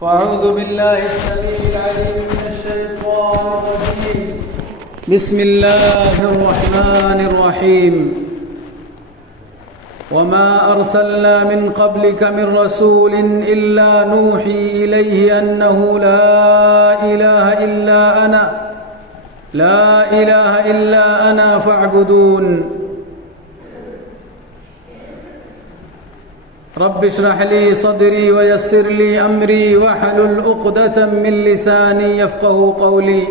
فأعوذ بالله السميع العليم من الشيطان الرجيم. بسم الله الرحمن الرحيم. وما أرسلنا من قبلك من رسول إلا نوحي إليه أنه لا إله إلا أنا فاعبدون. رب اشرح لي صدري ويسر لي أمري واحلل عقدة من لساني يفقهوا قولي.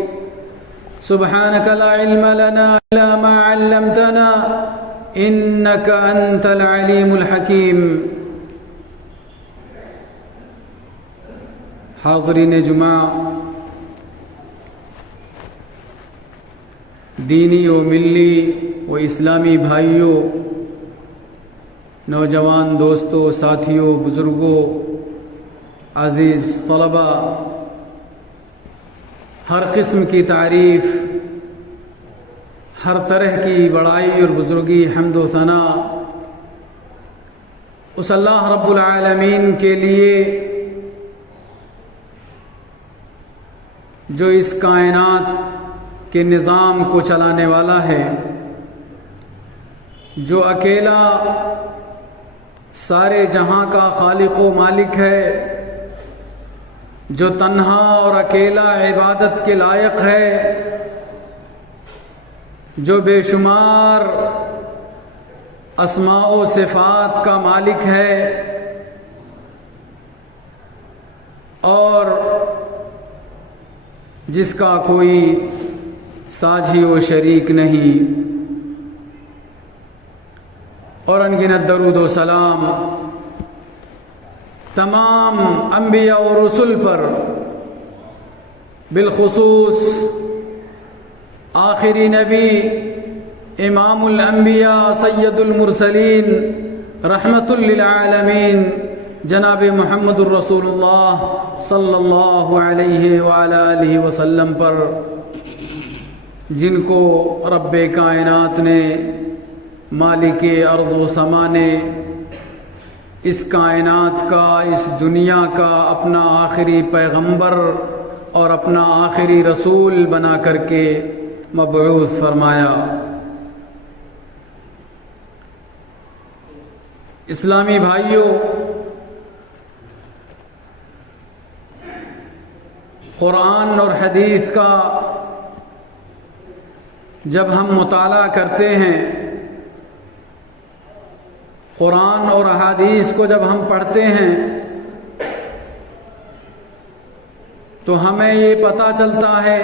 سبحانك لا علم لنا إلا ما علمتنا إنك أنت العليم الحكيم. حاضرین جمعہ، دینی و ملی و اسلامی بھائیوں، نوجوان دوستوں، ساتھیوں، بزرگوں، عزیز طلباء، ہر قسم کی تعریف، ہر طرح کی بڑائی اور بزرگی، حمد و ثنا اس اللہ رب العالمین کے لیے جو اس کائنات کے نظام کو چلانے والا ہے، جو اکیلا سارے جہاں کا خالق و مالک ہے، جو تنہا اور اکیلا عبادت کے لائق ہے، جو بے شمار اسماء و صفات کا مالک ہے اور جس کا کوئی ساجی و شریک نہیں، اور انگنت درود و سلام تمام انبیاء و رسل پر، بالخصوص آخری نبی امام الانبیاء سید المرسلین رحمت للعالمین جناب محمد الرسول اللہ صلی اللہ علیہ وآلہ آلہ وسلم پر، جن کو رب کائنات نے، مالک ارض و سما نے اس کائنات کا، اس دنیا کا اپنا آخری پیغمبر اور اپنا آخری رسول بنا کر کے مبعوث فرمایا. اسلامی بھائیوں، قرآن اور حدیث کا جب ہم مطالعہ کرتے ہیں، قرآن اور احادیث کو جب ہم پڑھتے ہیں، تو ہمیں یہ پتہ چلتا ہے،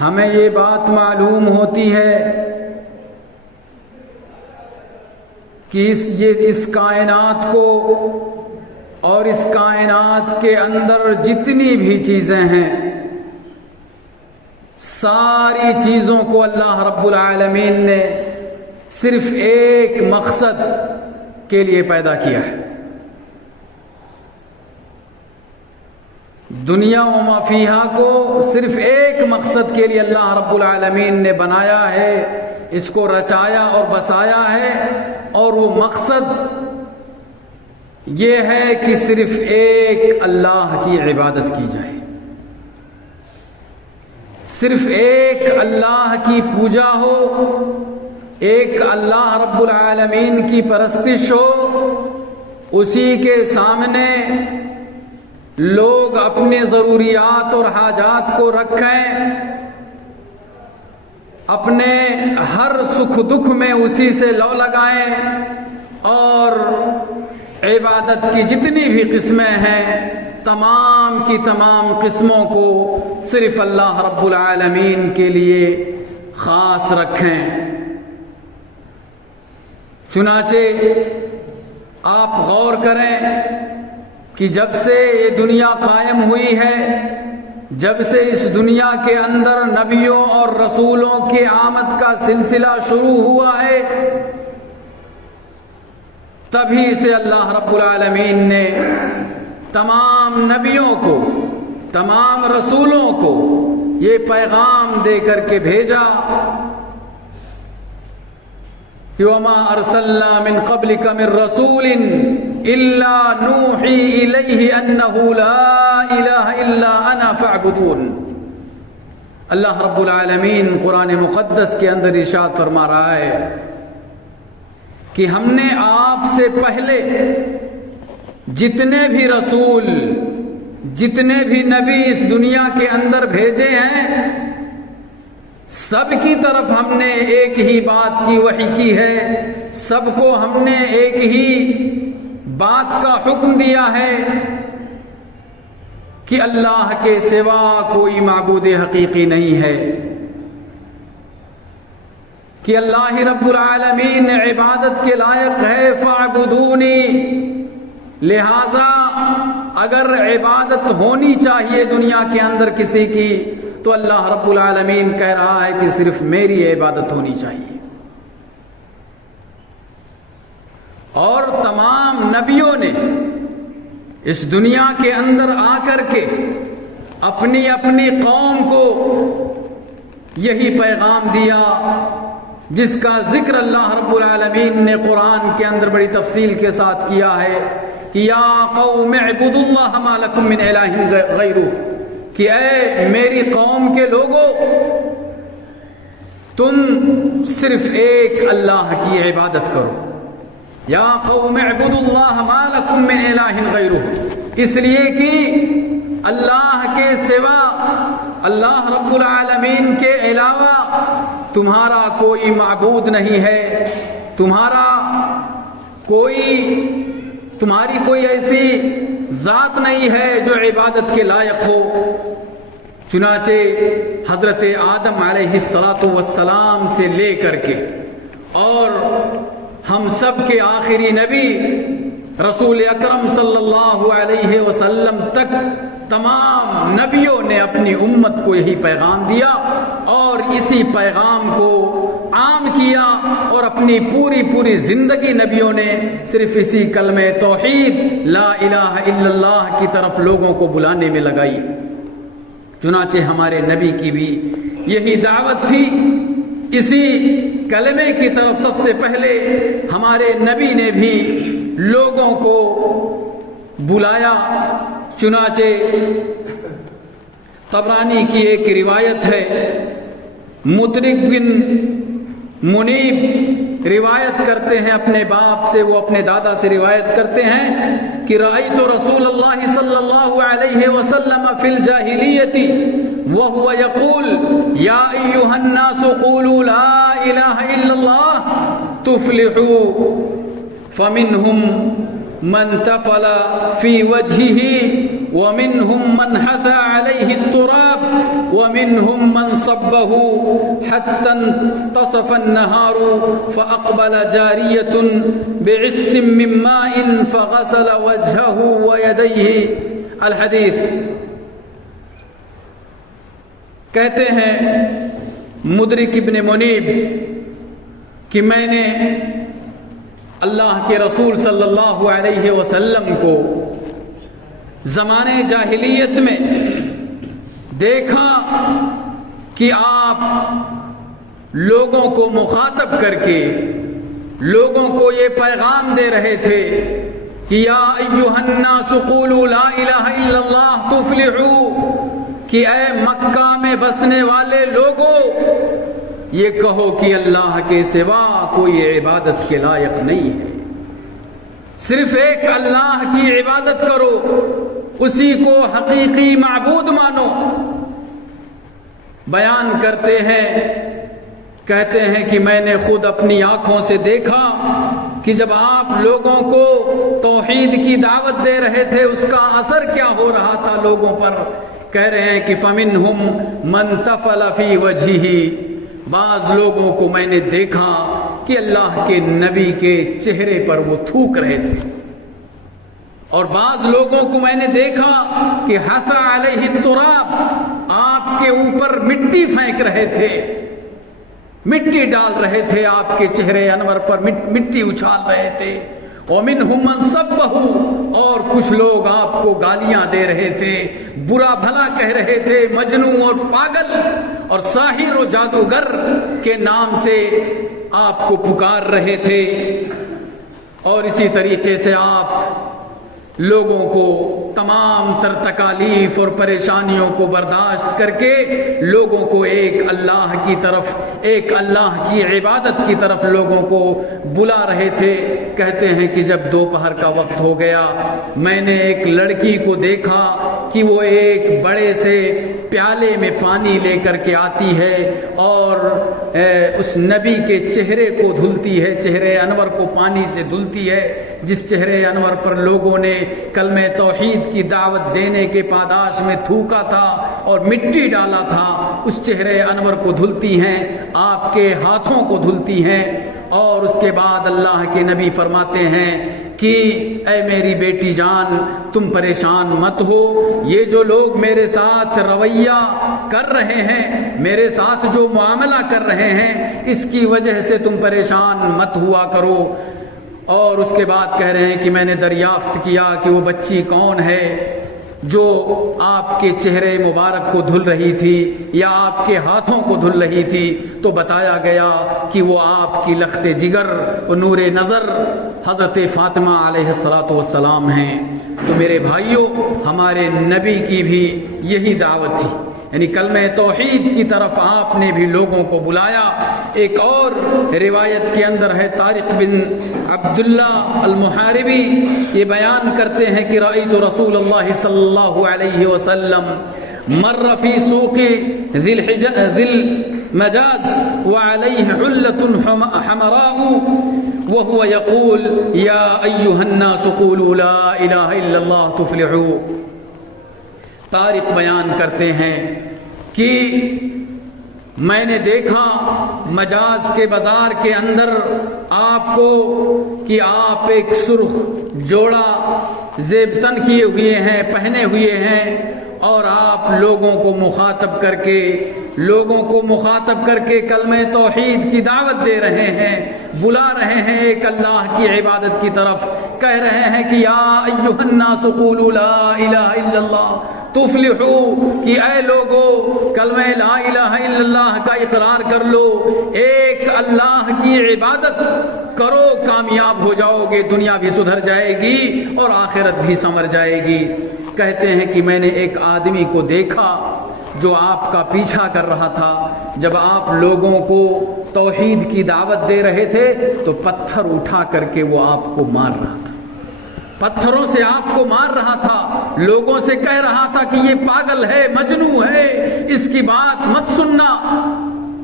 ہمیں یہ بات معلوم ہوتی ہے کہ اس کائنات کو اور اس کائنات کے اندر جتنی بھی چیزیں ہیں، ساری چیزوں کو اللہ رب العالمین نے صرف ایک مقصد کے لیے پیدا کیا ہے. دنیا و ما فیہا کو صرف ایک مقصد کے لیے اللہ رب العالمین نے بنایا ہے، اس کو رچایا اور بسایا ہے، اور وہ مقصد یہ ہے کہ صرف ایک اللہ کی عبادت کی جائے، صرف ایک اللہ کی پوجا ہو، ایک اللہ رب العالمین کی پرستش ہو، اسی کے سامنے لوگ اپنے ضروریات اور حاجات کو رکھیں، اپنے ہر سکھ دکھ میں اسی سے لو لگائیں، اور عبادت کی جتنی بھی قسمیں ہیں تمام کی تمام قسموں کو صرف اللہ رب العالمین کے لیے خاص رکھیں. چنانچہ آپ غور کریں کہ جب سے یہ دنیا قائم ہوئی ہے، جب سے اس دنیا کے اندر نبیوں اور رسولوں کے آمد کا سلسلہ شروع ہوا ہے، تبھی سے اللہ رب العالمین نے تمام نبیوں کو، تمام رسولوں کو یہ پیغام دے کر کے بھیجا کہ وَمَا أَرْسَلْنَا مِن قَبْلِكَ مِن رَّسُولٍ إلا نوحي إليه أنه لا إله إلا أنا فاعبدون۔ اللہ رب العالمین قرآن مقدس کے اندر ارشاد فرما رہا ہے کہ ہم نے آپ سے پہلے جتنے بھی رسول، جتنے بھی نبی اس دنیا کے اندر بھیجے ہیں، سب کی طرف ہم نے ایک ہی بات کی وحی کی ہے، سب کو ہم نے ایک ہی بات کا حکم دیا ہے کہ اللہ کے سوا کوئی معبود حقیقی نہیں ہے، کہ اللہ رب العالمین عبادت کے لائق ہے، فاعبدونی۔ لہذا اگر عبادت ہونی چاہیے دنیا کے اندر کسی کی تو اللہ رب العالمین کہہ رہا ہے کہ صرف میری عبادت ہونی چاہیے۔ اور تمام نبیوں نے اس دنیا کے اندر آ کر کے اپنی اپنی قوم کو یہی پیغام دیا جس کا ذکر اللہ رب العالمین نے قرآن کے اندر بڑی تفصیل کے ساتھ کیا ہے کہ یا قوم اعبدوا اللہ ما لکم من الہ غیرہ، کہ اے میری قوم کے لوگوں تم صرف ایک اللہ کی عبادت کرو۔ یا قوم اعبدوا اللہ ما لکم من الہ غیرہ، اس لیے کہ اللہ کے سوا، اللہ رب العالمین کے علاوہ تمہارا کوئی معبود نہیں ہے، تمہاری کوئی ایسی ذات نہیں ہے جو عبادت کے لائق ہو۔ چنانچہ حضرت آدم علیہ السلام سے لے کر کے اور ہم سب کے آخری نبی رسول اکرم صلی اللہ علیہ وسلم تک تمام نبیوں نے اپنی امت کو یہی پیغام دیا اور اسی پیغام کو عام کیا، اور اپنی پوری زندگی نبیوں نے صرف اسی کلمہ توحید لا الہ الا اللہ کی طرف لوگوں کو بلانے میں لگائی۔ چنانچہ ہمارے نبی کی بھی یہی دعوت تھی، اسی کلمے کی طرف سب سے پہلے ہمارے نبی نے بھی لوگوں کو بلایا۔ چنانچہ طبرانی کی ایک روایت ہے، مدرک بن منیب روایت کرتے ہیں اپنے باپ سے، وہ اپنے دادا سے روایت کرتے ہیں کہ رأیت رسول اللہ صلی اللہ علیہ وسلم فی الجاہلیت وهو يقول یا ایھا الناس قولوا لا الہ الا اللہ تفلحوا فمنهم من تفل في وجهه ومنهم من حثى عليه التراب ومنهم من صبه حتى انتصف النهار فأقبل جارية بعس من ماء فغسل وجهه ويديه الحديث۔ کہتے ہیں مدرک ابن منیب کہ میں نے اللہ کے رسول صلی اللہ علیہ وسلم کو زمانے جاہلیت میں دیکھا کہ آپ لوگوں کو مخاطب کر کے لوگوں کو یہ پیغام دے رہے تھے کہ یا ایھا الناس قولوا لا الہ الا اللہ تفلحوا، کہ اے مکہ میں بسنے والے لوگوں یہ کہو کہ اللہ کے سوا کوئی عبادت کے لائق نہیں ہے، صرف ایک اللہ کی عبادت کرو، اسی کو حقیقی معبود مانو۔ بیان کرتے ہیں، کہتے ہیں کہ میں نے خود اپنی آنکھوں سے دیکھا کہ جب آپ لوگوں کو توحید کی دعوت دے رہے تھے اس کا اثر کیا ہو رہا تھا لوگوں پر۔ کہہ رہے ہیں کہ فَمِنْهُمْ مَنْ تَفَلَ فِي وَجْهِهِ، بعض لوگوں کو میں نے دیکھا کہ اللہ کے نبی کے چہرے پر وہ تھوک رہے تھے، اور بعض لوگوں کو میں نے دیکھا کہ حثا علیہ التراب، آپ کے اوپر مٹی پھینک رہے تھے، مٹی ڈال رہے تھے آپ کے چہرے انور پر، مٹی اچھال رہے تھے۔ وَمِنْهُمْ مَنْ صَبَّهُ، اور کچھ لوگ آپ کو گالیاں دے رہے تھے، برا بھلا کہہ رہے تھے، مجنون اور پاگل اور ساحر و جادوگر کے نام سے آپ کو پکار رہے تھے۔ اور اسی طریقے سے آپ لوگوں کو تمام تر تکالیف اور پریشانیوں کو برداشت کر کے لوگوں کو ایک اللہ کی طرف، ایک اللہ کی عبادت کی طرف لوگوں کو بلا رہے تھے۔ کہتے ہیں کہ جب دوپہر کا وقت ہو گیا، میں نے ایک لڑکی کو دیکھا کہ وہ ایک بڑے سے پیالے میں پانی لے کر کے آتی ہے اور اس نبی کے چہرے کو دھلتی ہے، چہرے انور کو پانی سے دھلتی ہے، جس چہرے انور پر لوگوں نے کلمہ توحید کی دعوت دینے کے پاداش میں تھوکا تھا اور مٹی ڈالا تھا، اس چہرے انور کو دھلتی ہیں، آپ کے ہاتھوں کو دھلتی ہیں۔ اور اس کے بعد اللہ کے نبی فرماتے ہیں کہ اے میری بیٹی جان، تم پریشان مت ہو، یہ جو لوگ میرے ساتھ رویہ کر رہے ہیں، میرے ساتھ جو معاملہ کر رہے ہیں، اس کی وجہ سے تم پریشان مت ہوا کرو۔ اور اس کے بعد کہہ رہے ہیں کہ میں نے دریافت کیا کہ وہ بچی کون ہے جو آپ کے چہرے مبارک کو دھل رہی تھی یا آپ کے ہاتھوں کو دھل رہی تھی، تو بتایا گیا کہ وہ آپ کی لخت جگر و نور نظر حضرت فاطمہ علیہ السلام ہیں۔ تو میرے بھائیوں، ہمارے نبی کی بھی یہی دعوت تھی، یعنی کلمہ توحید کی طرف آپ نے بھی لوگوں کو بلایا۔ ایک اور روایت کے اندر ہے، طارق بن عبداللہ المحاربی یہ بیان کرتے ہیں کہ رأیت رسول اللہ صلی اللہ علیہ وسلم مر فی سوق ذی المجاز وعلیہ حلة حمراء وهو يقول یا ایها الناس قولوا لا الہ الا اللہ تفلحوا۔ طارق بیان کرتے ہیں کہ میں نے دیکھا مجاز کے بازار کے اندر آپ کو کہ آپ ایک سرخ جوڑا زیبتن کیے ہوئے ہیں، پہنے ہوئے ہیں، اور آپ لوگوں کو مخاطب کر کے کلمہ توحید کی دعوت دے رہے ہیں، بلا رہے ہیں ایک اللہ کی عبادت کی طرف، کہہ رہے ہیں کہ یا ایھا الناس قولوا لا الہ الا اللہ تفلحوا، کہ اے لوگو کلمہ لا الہ الا اللہ کا اقرار کر لو، ایک اللہ کی عبادت کرو، کامیاب ہو جاؤ گے، دنیا بھی سدھر جائے گی اور آخرت بھی سنور جائے گی۔ کہتے ہیں کہ میں نے ایک آدمی کو دیکھا جو آپ کا پیچھا کر رہا تھا، جب آپ لوگوں کو توحید کی دعوت دے رہے تھے تو پتھر اٹھا کر کے وہ آپ کو مار رہا تھا، پتھروں سے آپ کو مار رہا تھا، لوگوں سے کہہ رہا تھا کہ یہ پاگل ہے، مجنون ہے، اس کی بات مت سننا۔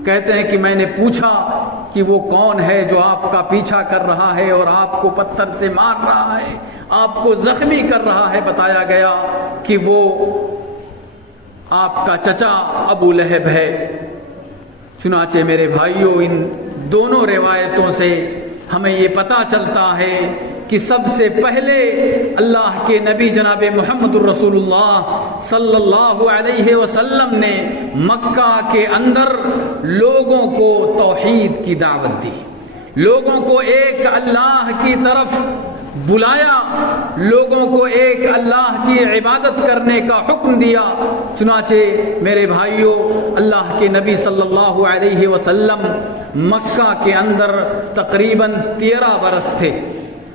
کہتے ہیں کہ میں نے پوچھا کہ وہ کون ہے جو آپ کا پیچھا کر رہا ہے اور آپ کو پتھر سے مار رہا ہے، آپ کو زخمی کر رہا ہے؟ بتایا گیا کہ وہ آپ کا چچا ابو لہب ہے۔ چنانچہ میرے بھائیوں، ان دونوں روایتوں سے ہمیں یہ پتہ چلتا ہے کہ سب سے پہلے اللہ کے نبی جناب محمد الرسول اللہ صلی اللہ علیہ وسلم نے مکہ کے اندر لوگوں کو توحید کی دعوت دی، لوگوں کو ایک اللہ کی طرف بلایا، لوگوں کو ایک اللہ کی عبادت کرنے کا حکم دیا۔ چنانچہ میرے بھائیوں، اللہ کے نبی صلی اللہ علیہ وسلم مکہ کے اندر تقریباً 13 برس تھے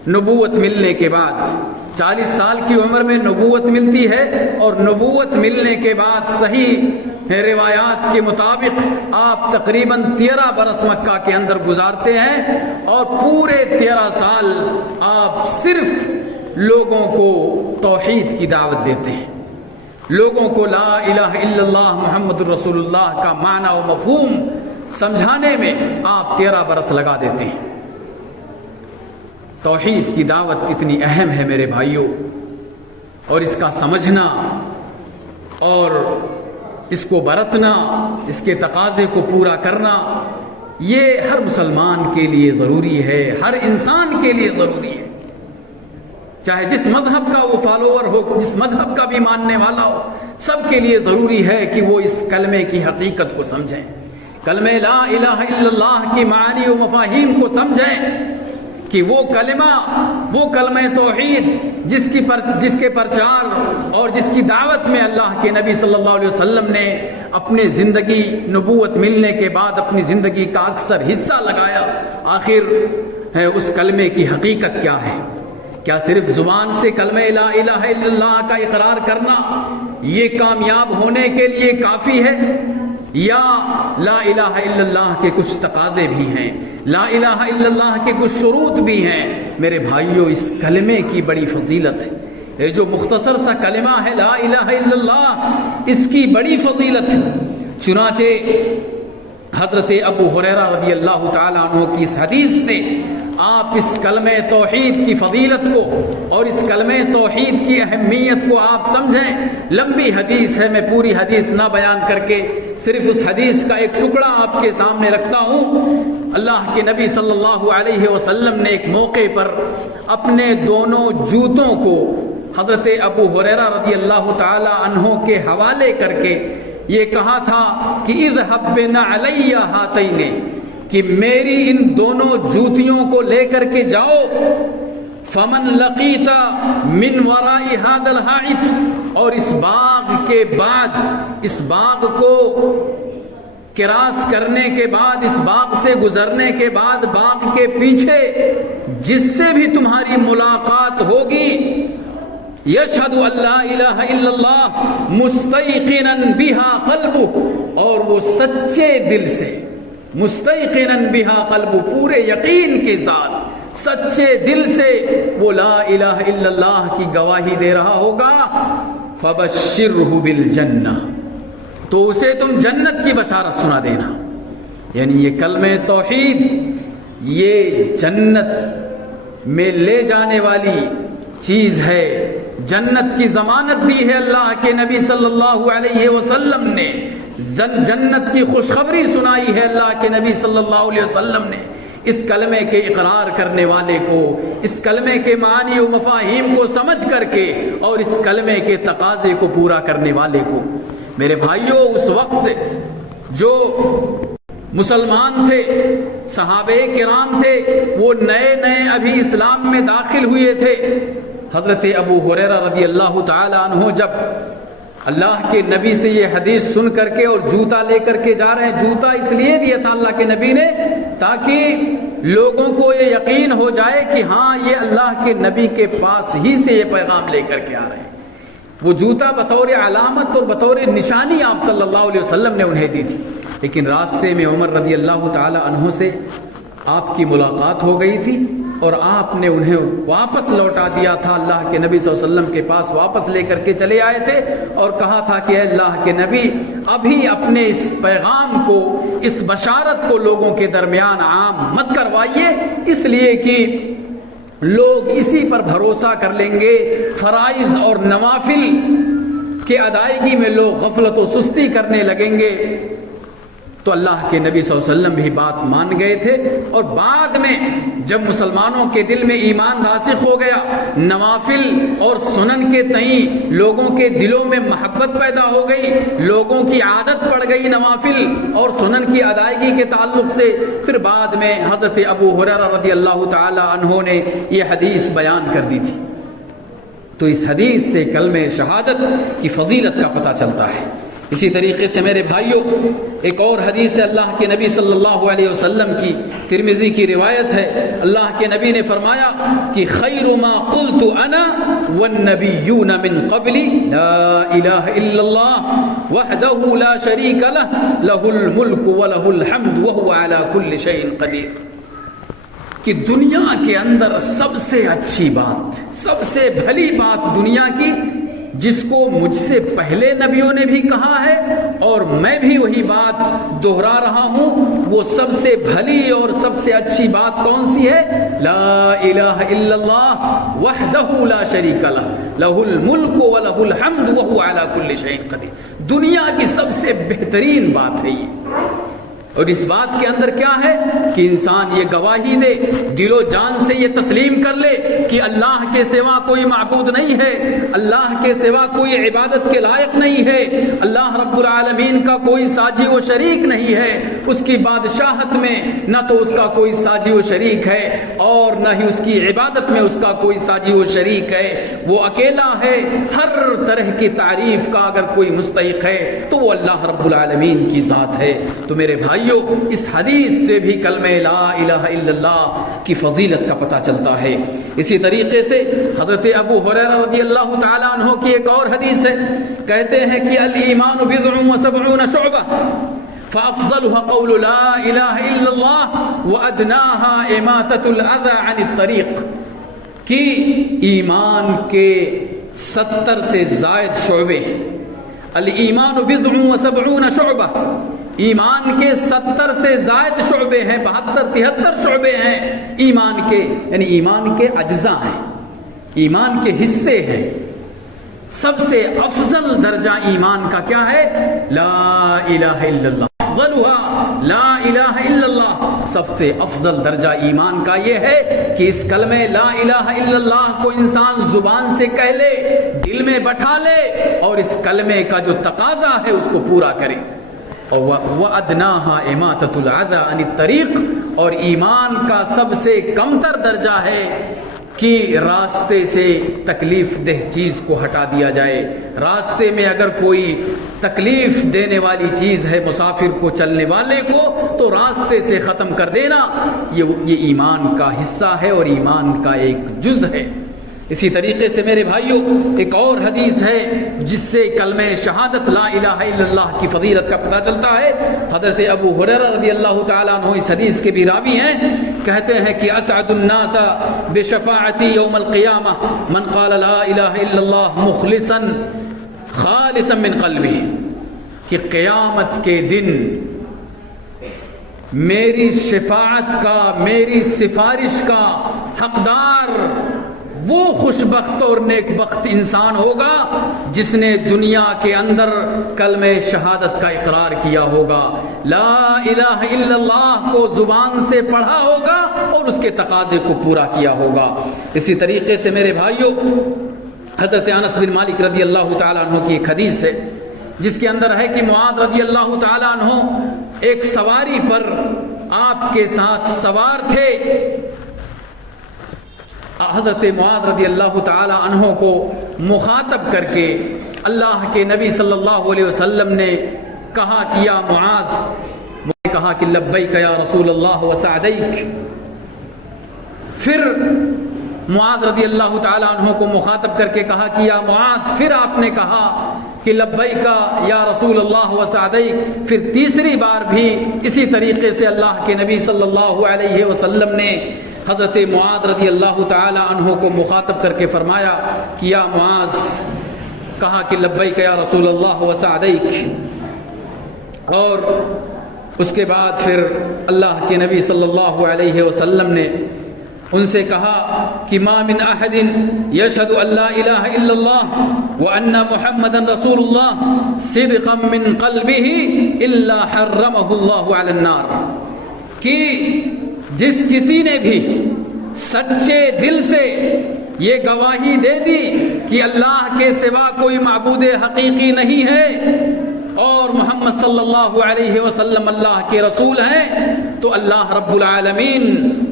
نبوت ملنے کے بعد۔ 40 سال کی عمر میں نبوت ملتی ہے، اور نبوت ملنے کے بعد صحیح روایات کے مطابق آپ تقریباً 13 برس مکہ کے اندر گزارتے ہیں، اور پورے 13 سال آپ صرف لوگوں کو توحید کی دعوت دیتے ہیں، لوگوں کو لا الہ الا اللہ محمد الرسول اللہ کا معنی و مفہوم سمجھانے میں آپ 13 برس لگا دیتے ہیں۔ توحید کی دعوت اتنی اہم ہے میرے بھائیوں، اور اس کا سمجھنا اور اس کو برتنا، اس کے تقاضے کو پورا کرنا، یہ ہر مسلمان کے لیے ضروری ہے، ہر انسان کے لیے ضروری ہے، چاہے جس مذہب کا وہ فالوور ہو، جس مذہب کا بھی ماننے والا ہو، سب کے لیے ضروری ہے کہ وہ اس کلمے کی حقیقت کو سمجھیں، کلمہ لا الہ الا اللہ کی معانی و مفاہیم کو سمجھیں، کہ وہ کلمہ توحید جس کے پرچار اور جس کی دعوت میں اللہ کے نبی صلی اللہ علیہ وسلم نے اپنے زندگی، نبوت ملنے کے بعد اپنی زندگی کا اکثر حصہ لگایا، آخر ہے اس کلمے کی حقیقت کیا ہے؟ کیا صرف زبان سے کلمہ لا الہ الا اللہ کا اقرار کرنا یہ کامیاب ہونے کے لیے کافی ہے، یا لا الہ الا اللہ کے کچھ تقاضے بھی ہیں، لا الہ الا اللہ کے کچھ شروط بھی ہیں؟ میرے بھائیوں، اس کلمے کی بڑی فضیلت ہے۔ یہ جو مختصر سا کلمہ ہے لا الہ الا اللہ، اس کی بڑی فضیلت ہے۔ چنانچہ حضرت ابو ہریرہ رضی اللہ تعالیٰ عنہ کی اس حدیث سے آپ اس کلمہ توحید کی فضیلت کو اور اس کلمہ توحید کی اہمیت کو آپ سمجھیں۔ لمبی حدیث ہے، میں پوری حدیث نہ بیان کر کے صرف اس حدیث کا ایک ٹکڑا آپ کے سامنے رکھتا ہوں۔ اللہ کے نبی صلی اللہ علیہ وسلم نے ایک موقع پر اپنے دونوں جوتوں کو حضرت ابو ہریرہ رضی اللہ تعالی عنہ کے حوالے کر کے یہ کہا تھا کہ اذهب بنعلی ہاتین، کہ میری ان دونوں جوتیوں کو لے کر کے جاؤ، فمن لقیت من وراء هذا الحائط، اور اس باغ کے بعد، اس باغ کو کراس کرنے کے بعد، اس باغ سے گزرنے کے بعد باغ کے پیچھے جس سے بھی تمہاری ملاقات ہوگی، یشہد ان لا الہ الا اللہ مستیقنا بہا قلبہ، اور وہ سچے دل سے، مستیقنا بہا قلبہ، پورے یقین کے ساتھ سچے دل سے وہ لا الہ الا اللہ کی گواہی دے رہا ہوگا، فبشرہ بالجنہ، تو اسے تم جنت کی بشارت سنا دینا۔ یعنی یہ کلمہ توحید یہ جنت میں لے جانے والی چیز ہے، جنت کی ضمانت دی ہے اللہ کے نبی صلی اللہ علیہ وسلم نے، جنت کی خوشخبری سنائی ہے اللہ کے نبی صلی اللہ علیہ وسلم نے اس کلمے کے اقرار کرنے والے کو، اس کلمے کے معانی و مفاہیم کو سمجھ کر کے اور اس کلمے کے تقاضے کو پورا کرنے والے کو۔ میرے بھائیوں، اس وقت جو مسلمان تھے، صحابہ کرام تھے، وہ نئے نئے ابھی اسلام میں داخل ہوئے تھے۔ حضرت ابو ہریرہ رضی اللہ تعالی عنہ جب اللہ کے نبی سے یہ حدیث سن کر کے اور جوتا لے کر کے جا رہے ہیں، جوتا اس لیے دیا تھا اللہ کے نبی نے تاکہ لوگوں کو یہ یقین ہو جائے کہ ہاں یہ اللہ کے نبی کے پاس ہی سے یہ پیغام لے کر کے آ رہے ہیں۔ وہ جوتا بطور علامت اور بطور نشانی آپ صلی اللہ علیہ وسلم نے انہیں دی تھی، لیکن راستے میں عمر رضی اللہ تعالی عنہ سے آپ کی ملاقات ہو گئی تھی اور آپ نے انہیں واپس لوٹا دیا تھا، اللہ کے نبی صلی اللہ علیہ وسلم کے پاس واپس لے کر کے چلے آئے تھے اور کہا تھا کہ اے اللہ کے نبی، ابھی اپنے اس پیغام کو، اس بشارت کو لوگوں کے درمیان عام مت کروائیے، اس لیے کہ لوگ اسی پر بھروسہ کر لیں گے، فرائض اور نوافل کے ادائیگی میں لوگ غفلت و سستی کرنے لگیں گے۔ تو اللہ کے نبی صلی اللہ علیہ وسلم بھی بات مان گئے تھے، اور بعد میں جب مسلمانوں کے دل میں ایمان راسخ ہو گیا، نوافل اور سنن کے تئیں لوگوں کے دلوں میں محبت پیدا ہو گئی، لوگوں کی عادت پڑ گئی نوافل اور سنن کی ادائیگی کے تعلق سے، پھر بعد میں حضرت ابو ہریرہ رضی اللہ تعالی عنہ نے یہ حدیث بیان کر دی تھی۔ تو اس حدیث سے کلمہ شہادت کی فضیلت کا پتہ چلتا ہے۔ اسی طریقے سے میرے بھائیوں، ایک اور حدیث ہے اللہ کے نبی صلی اللہ علیہ وسلم کی، ترمذی کی روایت ہے، اللہ کے نبی نے فرمایا کہ خیر ما قلت انا والنبیون من قبلی لا الہ الا اللہ وحدہ لا شریک لہ لہ الملک ولہ الحمد وہو علی کل شیء قدیر، کہ دنیا کے اندر سب سے اچھی بات، سب سے بھلی بات دنیا کی، جس کو مجھ سے پہلے نبیوں نے بھی کہا ہے اور میں بھی وہی بات دہرا رہا ہوں، وہ سب سے بھلی اور سب سے اچھی بات کون سی ہے؟ لا الہ الا اللہ وحدہ لا شریک لہ لہ الملک ولہ الحمد وہو علی کل شیء قدیر۔ دنیا کی سب سے بہترین بات ہے یہ، اور اس بات کے اندر کیا ہے کہ انسان یہ گواہی دے، دل و جان سے یہ تسلیم کر لے کہ اللہ کے سوا کوئی معبود نہیں ہے، اللہ کے سوا کوئی عبادت کے لائق نہیں ہے، اللہ رب العالمین کا کوئی ساجی و شریک نہیں ہے، اس کی بادشاہت میں نہ تو اس کا کوئی ساجی و شریک ہے اور نہ ہی اس کی عبادت میں اس کا کوئی ساجی و شریک ہے، وہ اکیلا ہے۔ ہر طرح کی تعریف کا اگر کوئی مستحق ہے تو وہ اللہ رب العالمین کی ذات ہے۔ تو میرے بھائیوں، اس حدیث سے بھی کلمہ لا الہ الا اللہ کی فضیلت کا پتہ چلتا ہے۔ اسی طریقے سے حضرت ابو ہریرہ رضی اللہ تعالیٰ عنہ کی ایک اور حدیث ہے، کہتے ہیں کہ الایمان بضع وسبعون شعبہ فافضلها قول لا الہ الا اللہ وادناها اماطۃ الاذى عن الطریق، کہ ایمان کے 70 سے زائد شعبے ہیں۔ الایمان بضع وسبعون شعبہ، ایمان کے 70 سے زائد شعبے ہیں، 72-73 شعبے ہیں ایمان کے، یعنی ایمان کے اجزاء ہیں، ایمان کے حصے ہیں۔ سب سے افضل درجہ ایمان کا کیا ہے؟ لا الہ الا اللہ، افضلها لا الہ الا اللہ، سب سے افضل درجہ ایمان کا یہ ہے کہ اس کلمہ لا الہ الا اللہ کو انسان زبان سے کہہ لے، دل میں بٹھا لے اور اس کلمے کا جو تقاضا ہے اس کو پورا کرے۔ وَأَدْنَاهَا إِمَاطَةُ الْأَذَى عَنِ الطَّرِيقِ، اور ایمان کا سب سے کمتر درجہ ہے کہ راستے سے تکلیف دہ چیز کو ہٹا دیا جائے۔ راستے میں اگر کوئی تکلیف دینے والی چیز ہے مسافر کو، چلنے والے کو، تو راستے سے ختم کر دینا، یہ ایمان کا حصہ ہے اور ایمان کا ایک جز ہے۔ اسی طریقے سے میرے بھائیوں، ایک اور حدیث ہے جس سے کلمہ شہادت لا الہ الا اللہ کی فضیلت کا پتہ چلتا ہے۔ حضرت ابو ہریرہ رضی اللہ تعالیٰ عنہ اس حدیث کے بھی راوی ہیں، کہتے ہیں کہ اسعد الناس بشفاعتی یوم القیامہ من قال لا الہ الا اللہ مخلصا خالصا من قلبہ، کہ قیامت کے دن میری شفاعت کا، میری سفارش کا حقدار وہ خوش بخت اور نیک بخت انسان ہوگا جس نے دنیا کے اندر کلمہ شہادت کا اقرار کیا ہوگا، لا الہ الا اللہ کو زبان سے پڑھا ہوگا اور اس کے تقاضے کو پورا کیا ہوگا۔ اسی طریقے سے میرے بھائیوں، حضرت انس بن مالک رضی اللہ تعالیٰ عنہ کی ایک حدیث ہے جس کے اندر ہے کہ معاذ رضی اللہ تعالیٰ عنہ ایک سواری پر آپ کے ساتھ سوار تھے۔ حضرت معاذ رضی اللہ تعالی عنہ کو مخاطب کر کے اللہ کے نبی صلی اللہ علیہ وسلم نے کہا کہ یا معاذ، نے کہا کہ لبیک یا رسول اللہ وسعدیک۔ پھر معاذ رضی اللہ تعالی عنہ کو مخاطب کر کے کہا کہ یا معاذ، پھر آپ نے کہا کہ لبیک یا رسول اللہ وسعدیک۔ پھر تیسری بار بھی اسی طریقے سے اللہ کے نبی صلی اللہ علیہ وسلم نے حضرت معاذ رضی اللہ تعالی عنہ کو مخاطب کر کے فرمایا کہ یا معاذ، کہا کہ لبیک یا رسول اللہ وسعدیک۔ اور اس کے بعد پھر اللہ کے نبی صلی اللہ علیہ وسلم نے ان سے کہا کہ ما من احد یشہد ان لا الہ الا اللہ وان محمدا رسول اللہ صدقا من قلبہ الا حرمہ اللہ علی النار، کہ جس کسی نے بھی سچے دل سے یہ گواہی دے دی کہ اللہ کے سوا کوئی معبود حقیقی نہیں ہے اور محمد صلی اللہ علیہ وسلم اللہ کے رسول ہیں، تو اللہ رب العالمین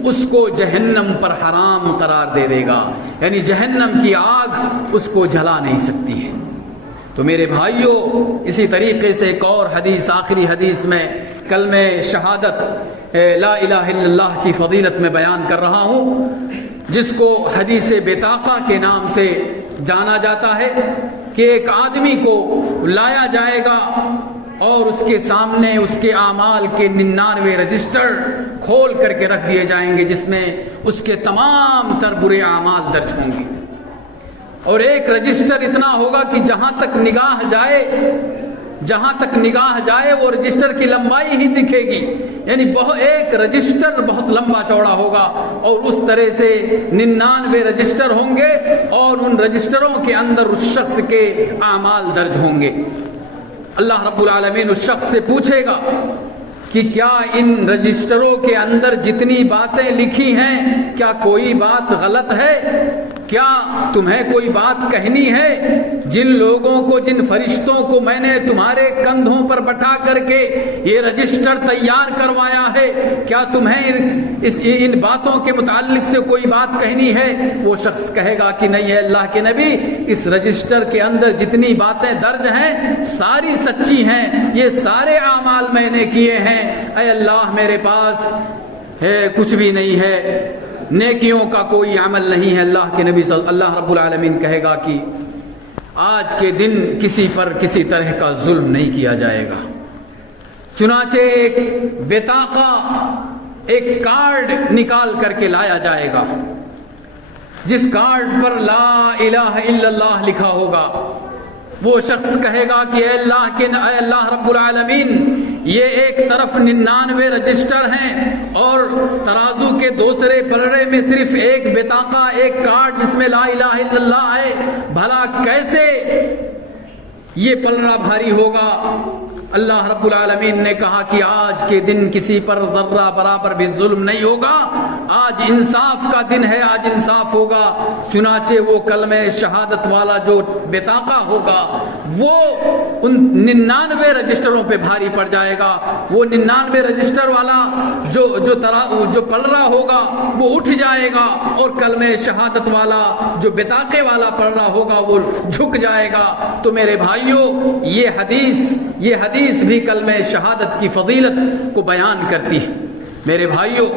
اس کو جہنم پر حرام قرار دے دے گا، یعنی جہنم کی آگ اس کو جلا نہیں سکتی ہے۔ تو میرے بھائیوں، اسی طریقے سے ایک اور حدیث، آخری حدیث میں کلمہ شہادت لا الہ الا اللہ کی فضیلت میں بیان کر رہا ہوں، جس کو حدیث بطاقہ کے نام سے جانا جاتا ہے، کہ ایک آدمی کو لایا جائے گا اور اس کے سامنے اس کے اعمال کے 99 رجسٹر کھول کر کے رکھ دیے جائیں گے، جس میں اس کے تمام تر برے اعمال درج ہوں گے، اور ایک رجسٹر اتنا ہوگا کہ جہاں تک نگاہ جائے وہ رجسٹر کی لمبائی ہی دکھے گی، یعنی ایک رجسٹر بہت لمبا چوڑا ہوگا، اور اس طرح سے 99 رجسٹر ہوں گے اور ان رجسٹروں کے اندر اس شخص کے اعمال درج ہوں گے۔ اللہ رب العالمین اس شخص سے پوچھے گا کہ کیا ان رجسٹروں کے اندر جتنی باتیں لکھی ہیں کیا کوئی بات غلط ہے؟ کیا تمہیں کوئی بات کہنی ہے؟ جن لوگوں کو، جن فرشتوں کو میں نے تمہارے کندھوں پر بٹھا کر کے یہ رجسٹر تیار کروایا ہے، کیا تمہیں ان باتوں کے متعلق سے کوئی بات کہنی ہے؟ وہ شخص کہے گا کہ نہیں ہے اللہ کے نبی، اس رجسٹر کے اندر جتنی باتیں درج ہیں ساری سچی ہیں، یہ سارے اعمال میں نے کیے ہیں، اے اللہ میرے پاس کچھ بھی نہیں ہے، نیکیوں کا کوئی عمل نہیں ہے۔ اللہ کے نبی اللہ رب العالمین کہے گا کہ آج کے دن کسی پر کسی طرح کا ظلم نہیں کیا جائے گا۔ چنانچہ ایک بطاقہ، ایک کارڈ نکال کر کے لایا جائے گا، جس کارڈ پر لا الہ الا اللہ لکھا ہوگا۔ وہ شخص کہے گا کہ اے اللہ رب العالمین، یہ ایک طرف 99 رجسٹر ہیں اور ترازو کے دوسرے پلڑے میں صرف ایک بطاقہ، ایک کارڈ جس میں لا الہ الا اللہ ہے، بھلا کیسے یہ پلڑا بھاری ہوگا؟ اللہ رب العالمین نے کہا کہ آج کے دن کسی پر ذرہ برابر بھی ظلم نہیں ہوگا، آج انصاف کا دن ہے، آج انصاف ہوگا۔ چنانچہ وہ کلمہ شہادت والا جو بطاقہ ہوگا وہ ان 99 رجسٹروں پہ بھاری پڑ جائے گا۔ وہ 99 رجسٹر والا جو پلڑا ہوگا وہ اٹھ جائے گا، اور کلمہ شہادت والا جو بطاقے والا پلڑا ہوگا وہ جھک جائے گا۔ تو میرے بھائیوں، یہ حدیث بھی کلمہ شہادت کی فضیلت کو بیان کرتی ہے۔ میرے بھائیوں،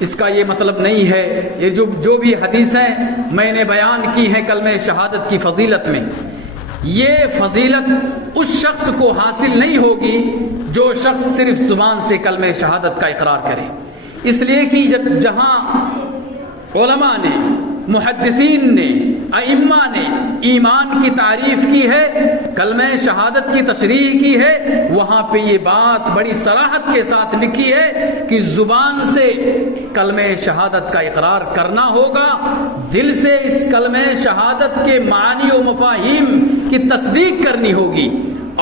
اس کا یہ مطلب نہیں ہے، یہ جو بھی حدیثیں میں نے بیان کی ہیں کلمہ شہادت کی فضیلت میں، یہ فضیلت اس شخص کو حاصل نہیں ہوگی جو شخص صرف زبان سے کلمہ شہادت کا اقرار کرے۔ اس لیے کہ جہاں علماء نے، محدثین نے، ائمہ نے ایمان کی تعریف کی ہے، کلمہ شہادت کی تشریح کی ہے، وہاں پہ یہ بات بڑی صراحت کے ساتھ لکھی ہے کہ زبان سے کلمہ شہادت کا اقرار کرنا ہوگا، دل سے اس کلمہ شہادت کے معانی و مفاہیم کی تصدیق کرنی ہوگی،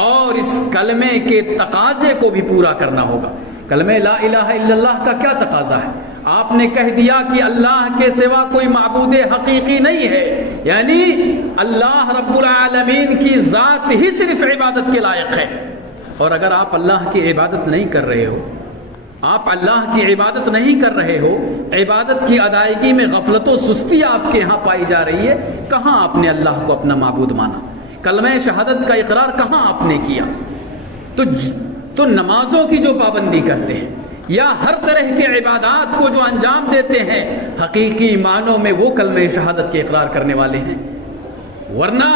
اور اس کلمے کے تقاضے کو بھی پورا کرنا ہوگا۔ کلمہ لا الہ الا اللہ کا کیا تقاضا ہے؟ آپ نے کہہ دیا کہ اللہ کے سوا کوئی معبود حقیقی نہیں ہے، یعنی اللہ رب العالمین کی ذات ہی صرف عبادت کے لائق ہے۔ اور اگر آپ اللہ کی عبادت نہیں کر رہے ہو، آپ اللہ کی عبادت نہیں کر رہے ہو، عبادت کی ادائیگی میں غفلت و سستی آپ کے ہاں پائی جا رہی ہے، کہاں آپ نے اللہ کو اپنا معبود مانا؟ کلمہ شہادت کا اقرار کہاں آپ نے کیا؟ تو نمازوں کی جو پابندی کرتے ہیں یا ہر طرح کے عبادات کو جو انجام دیتے ہیں، حقیقی معنوں میں وہ کلمہ شہادت کے اقرار کرنے والے ہیں۔ ورنہ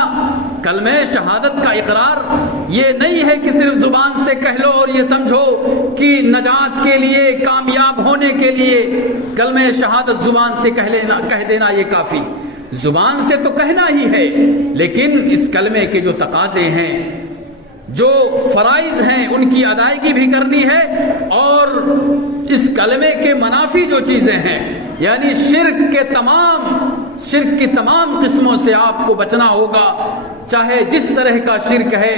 کلمہ شہادت کا اقرار یہ نہیں ہے کہ صرف زبان سے کہہ لو اور یہ سمجھو کہ نجات کے لیے، کامیاب ہونے کے لیے کلمہ شہادت زبان سے کہہ دینا یہ کافی۔ زبان سے تو کہنا ہی ہے، لیکن اس کلمے کے جو تقاضے ہیں، جو فرائض ہیں، ان کی ادائیگی بھی کرنی ہے، اور اس کلمے کے منافی جو چیزیں ہیں، یعنی شرک کی تمام قسموں سے آپ کو بچنا ہوگا، چاہے جس طرح کا شرک ہے،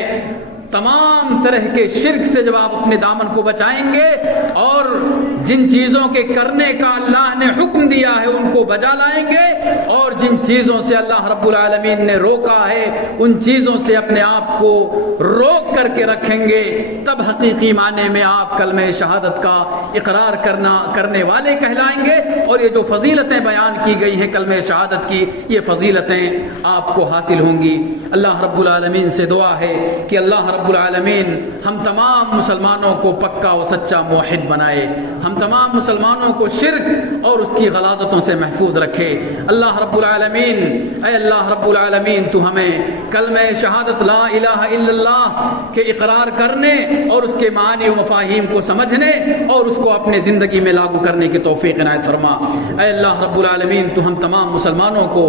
تمام طرح کے شرک سے جب آپ اپنے دامن کو بچائیں گے اور جن چیزوں کے کرنے کا اللہ نے حکم دیا ہے ان کو بجا لائیں گے، اور جن چیزوں سے اللہ رب العالمین نے روکا ہے ان چیزوں سے اپنے آپ کو روک کر کے رکھیں گے، تب حقیقی معنی میں آپ کلمہ شہادت کا اقرار کرنے والے کہلائیں گے، اور یہ جو فضیلتیں بیان کی گئی ہیں کلمہ شہادت کی، یہ فضیلتیں آپ کو حاصل ہوں گی۔ اللہ رب العالمین سے دعا ہے کہ اللہ رب العالمین ہم تمام مسلمانوں کو پکا و سچا موحد بنائے، ہم تمام مسلمانوں کو شرک اور اس کی غلاظتوں سے محفوظ رکھے۔ اللہ رب العالمین، اے اللہ رب العالمین، تو ہمیں کلمہ شہادت لا الہ الا اللہ کے اقرار کرنے اور اس کے معانی و مفاہیم کو سمجھنے اور اس کو اپنے زندگی میں لاگو کرنے کی توفیق عنایت فرما۔ اے اللہ رب العالمین، تو ہم تمام مسلمانوں کو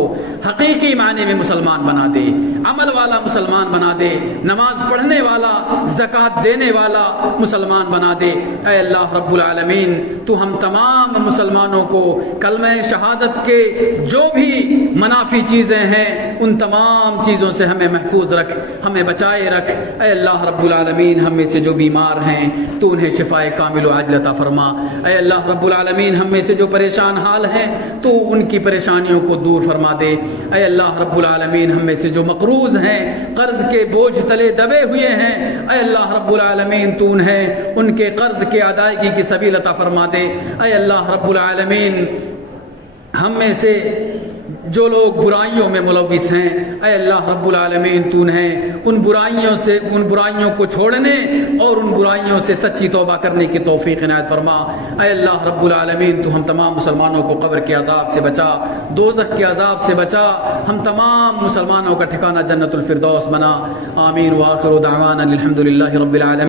حقیقی معنی میں مسلمان بنا دے، عمل والا مسلمان بنا دے، نماز پڑھنے پڑھنے والا، زکوٰۃ دینے والا مسلمان بنا دے۔ اے اللہ رب العالمین تو ہم تمام مسلمانوں کو کلمہ شہادت کے جو بھی منافی چیزیں ہیں ان تمام چیزوں سے ہمیں محفوظ رکھ، ہمیں بچائے رکھ۔ اے اللہ رب العالمین ہم میں سے جو بیمار ہیں تو انہیں شفائے کامل و عاجل عطا فرما۔ اے اللہ رب العالمین ہم میں سے جو پریشان حال ہیں تو ان کی پریشانیوں کو دور فرما دے۔ اے اللہ رب العالمین ہم میں سے جو مقروض ہیں، قرض کے بوجھ تلے دبے ہوئے ہیں، اے اللہ رب العالمین تو انہیں ان کے قرض کے ادائیگی کی سبیل عطا فرما دے۔ اے اللہ رب العالمین ہم میں سے جو لوگ برائیوں میں ملوث ہیں، اے اللہ رب العالمین تو انہیں ان برائیوں کو چھوڑنے اور ان برائیوں سے سچی توبہ کرنے کی توفیق عنایت فرما۔ اے اللہ رب العالمین تو ہم تمام مسلمانوں کو قبر کے عذاب سے بچا، دوزخ کے عذاب سے بچا، ہم تمام مسلمانوں کا ٹھکانہ جنت الفردوس بنا۔ آمین وآخر دعوانا الحمد للہ رب العالمین۔